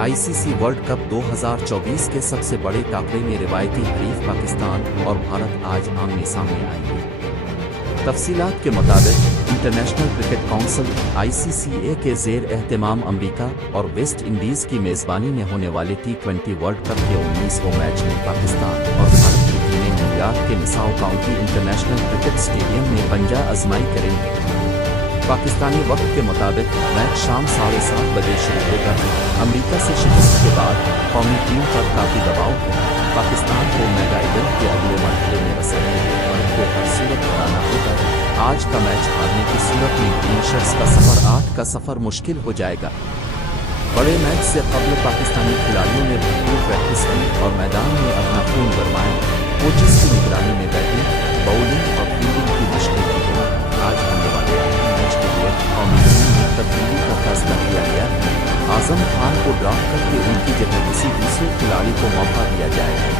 ICC world cup 2024 के सबसे बड़े टाकरे में रिवायती हरीफ पाकिस्तान और भारत आज आमने सामने आएंगे। तफसीलात के मुताबिक इंटरनेशनल क्रिकेट काउंसिल (ICCA) के ज़ेर एहतमाम अमरीका और वेस्ट इंडीज़ की मेज़बानी में होने वाले T20 वर्ल्ड कप के 19वें मैच में पाकिस्तान और भारत की टीमें न्यूयॉर्क के निसाउ काउंटी इंटरनेशनल क्रिकेट स्टेडियम में पंजा आजमाई करेंगे। पाकिस्तानी वक्त के मुताबिक मैच शाम 7:30 बजे शुरू होगा। अमरीका से शिकस्त के बाद कौमी टीम पर काफ़ी दबाव है। पाकिस्तान को मेगा इवेंट के अगले मरहले में रसने के लिए भारत को हर सूरत हराना होगा। आज का मैच हारने की सूरत में ग्रीन शर्ट्स का सफ़र 8 का सफ़र मुश्किल हो जाएगा। बड़े मैच से कबल पाकिस्तानी खिलाड़ियों ने भरपूर प्रैक्टिस की और मैदान में अपना खून गरमाया। कोचेस की निगरानी में बैटिंग, बाउलिंग और फील्डिंग की मशक़ें की गई। आज होने वाले मैच के लिए कौमी टीम में तब्दीली का फैसला किया गया है। आज़म खान को ड्रॉप करके उनकी जगह किसी दूसरे खिलाड़ी को मौका दिया जाएगा।